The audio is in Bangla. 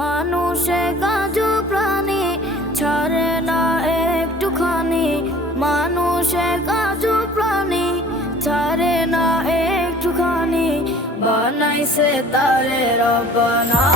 মানুষে কাজু প্রাণী, ছাড়ে না একটুখানি। মানুষে কাজু প্রাণী, ছাড়ে না একটুখানি। বানাইছে তারে রবানা